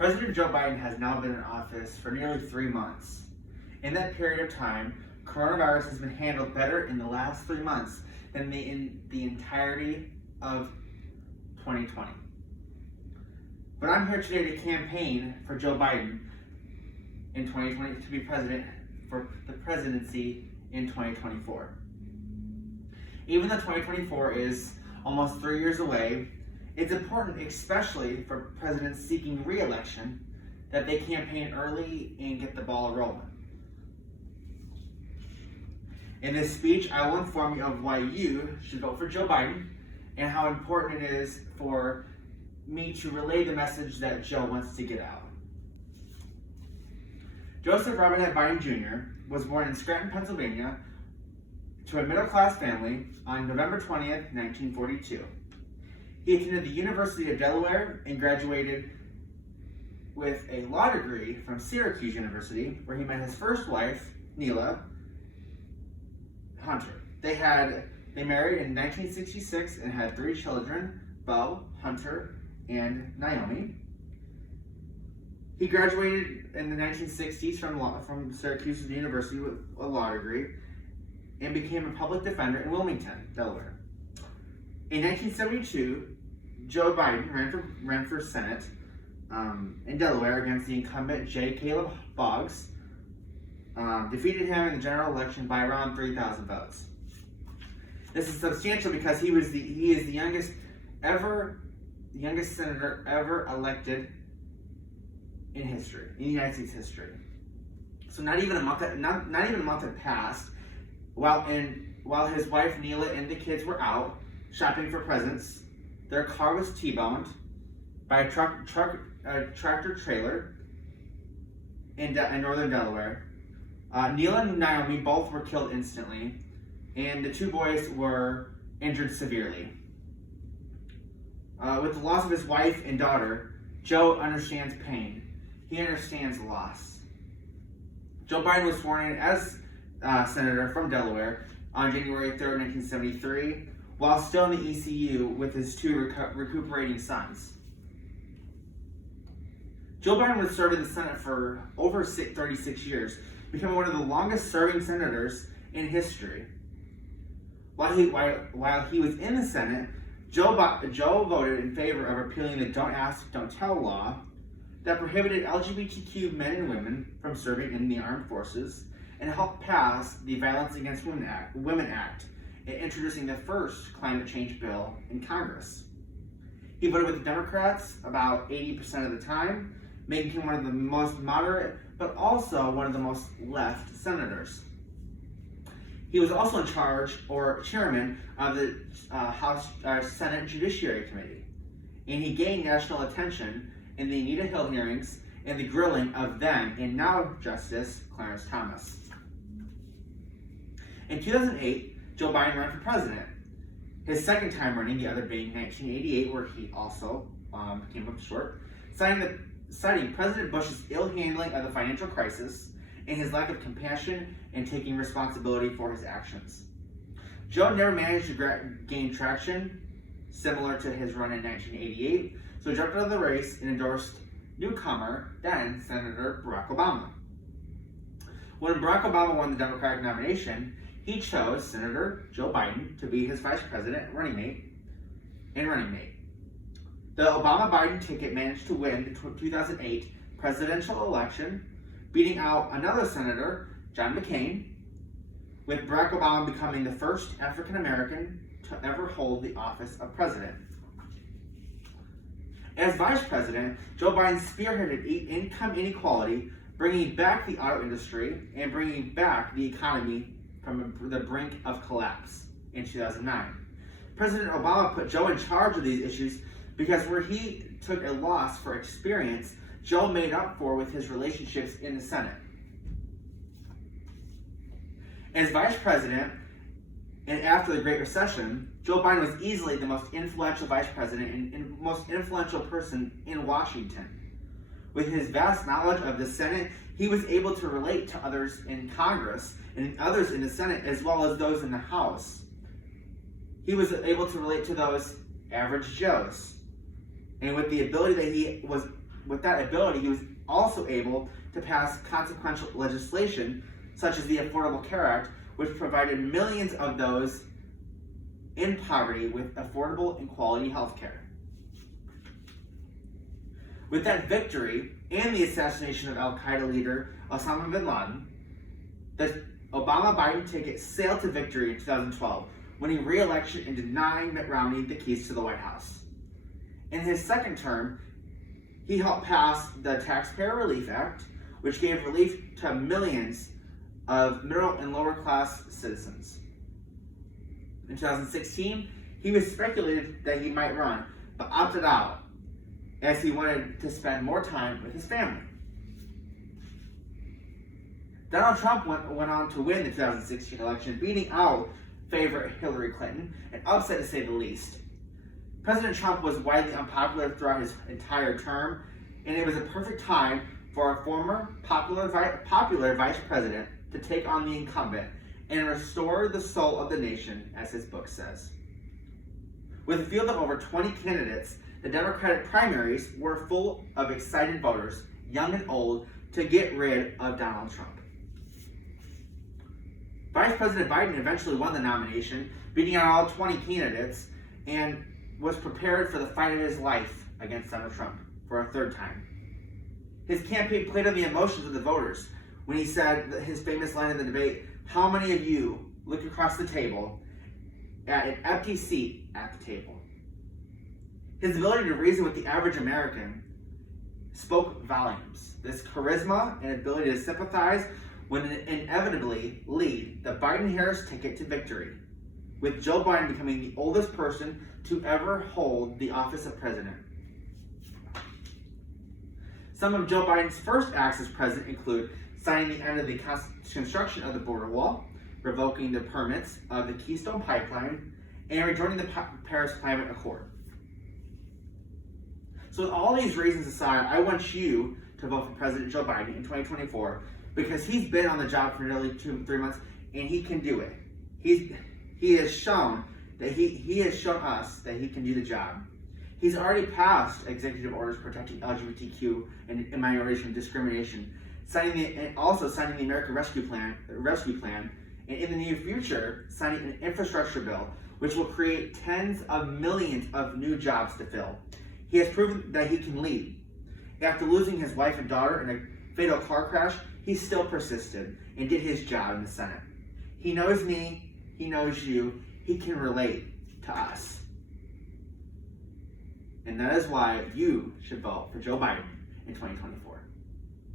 President Joe Biden has now been in office for nearly 3 months. In that period of time, coronavirus has been handled better in the last 3 months than in the entirety of 2020. But I'm here today to campaign for Joe Biden in 2020 to be president for the presidency in 2024. Even though 2024 is almost 3 years away, it's important, especially for presidents seeking re-election, that they campaign early and get the ball rolling. In this speech, I will inform you of why you should vote for Joe Biden and how important it is for me to relay the message that Joe wants to get out. Joseph Robinette Biden Jr. was born in Scranton, Pennsylvania, to a middle-class family on November 20th, 1942. He attended the University of Delaware and graduated with a law degree from Syracuse University, where he met his first wife, Neela Hunter. They married in 1966 and had 3 children, Bo, Hunter, and Naomi. He graduated in the 1960s from Syracuse University with a law degree and became a public defender in Wilmington, Delaware. In 1972, Joe Biden ran for Senate in Delaware against the incumbent J. Caleb Boggs, defeated him in the general election by around 3,000 votes. This is substantial because he is the youngest senator ever elected in history, in United States history. So not even a month had passed while his wife Neela and the kids were out shopping for presents. Their car was T-boned by a tractor trailer in northern Delaware. Neela and Naomi both were killed instantly, and the 2 boys were injured severely. With the loss of his wife and daughter, Joe understands pain. He understands loss. Joe Biden was sworn in as senator from Delaware on January 3rd, 1973, while still in the ECU with his 2 recuperating sons. Joe Biden would serve in the Senate for over 36 years, becoming one of the longest serving senators in history. While he was in the Senate, Joe voted in favor of repealing the Don't Ask, Don't Tell law that prohibited LGBTQ men and women from serving in the armed forces, and helped pass the Violence Against Women Act, introducing the first climate change bill in Congress. He voted with the Democrats about 80% of the time, making him one of the most moderate, but also one of the most left senators. He was also in charge, or chairman, of the Senate Judiciary Committee, and he gained national attention in the Anita Hill hearings and the grilling of then and now Justice Clarence Thomas. In 2008, Joe Biden ran for president, his second time running, the other being 1988, where he also came up short, citing President Bush's ill handling of the financial crisis and his lack of compassion and taking responsibility for his actions. Joe never managed to gain traction, similar to his run in 1988, so he jumped out of the race and endorsed newcomer, then Senator Barack Obama. When Barack Obama won the Democratic nomination, he chose Senator Joe Biden to be his vice president running mate. The Obama-Biden ticket managed to win the 2008 presidential election, beating out another senator, John McCain, with Barack Obama becoming the first African American to ever hold the office of president. As vice president, Joe Biden spearheaded income inequality, bringing back the auto industry and bringing back the economy from the brink of collapse in 2009. President Obama put Joe in charge of these issues because where he took a loss for experience, Joe made up for with his relationships in the Senate. As vice president, and after the Great Recession, Joe Biden was easily the most influential vice president and most influential person in Washington. With his vast knowledge of the Senate, he was able to relate to others in Congress and others in the Senate as well as those in the House. He was able to relate to those average Joes. And with the ability that he was with that ability, he was also able to pass consequential legislation such as the Affordable Care Act, which provided millions of those in poverty with affordable and quality health care. With that victory and the assassination of Al-Qaeda leader Osama bin Laden, the Obama-Biden ticket sailed to victory in 2012, winning re-election and denying Mitt Romney the keys to the White House. In his second term, he helped pass the Taxpayer Relief Act, which gave relief to millions of middle and lower class citizens. In 2016, he was speculated that he might run, but opted out as he wanted to spend more time with his family. Donald Trump went on to win the 2016 election, beating out favorite Hillary Clinton, an upset to say the least. President Trump was widely unpopular throughout his entire term, and it was a perfect time for a former popular vice president to take on the incumbent and restore the soul of the nation, as his book says. With a field of over 20 candidates, the Democratic primaries were full of excited voters, young and old, to get rid of Donald Trump. Vice President Biden eventually won the nomination, beating out all 20 candidates, and was prepared for the fight of his life against Donald Trump for a third time. His campaign played on the emotions of the voters when he said his famous line in the debate, "How many of you look across the table at an empty seat at the table?" His ability to reason with the average American spoke volumes. This charisma and ability to sympathize would inevitably lead the Biden-Harris ticket to victory, with Joe Biden becoming the oldest person to ever hold the office of president. Some of Joe Biden's first acts as president include signing the end of the construction of the border wall, revoking the permits of the Keystone Pipeline, and rejoining the Paris Climate Accord. So with all these reasons aside, I want you to vote for President Joe Biden in 2024 because he's been on the job for nearly 3 months and he can do it. He has shown that he has shown us that he can do the job. He's already passed executive orders protecting LGBTQ and minorities from discrimination, also signing the American Rescue Plan, and in the near future, signing an infrastructure bill, which will create tens of millions of new jobs to fill. He has proven that he can lead. After losing his wife and daughter in a fatal car crash, he still persisted and did his job in the Senate. He knows me, he knows you, he can relate to us. And that is why you should vote for Joe Biden in 2024.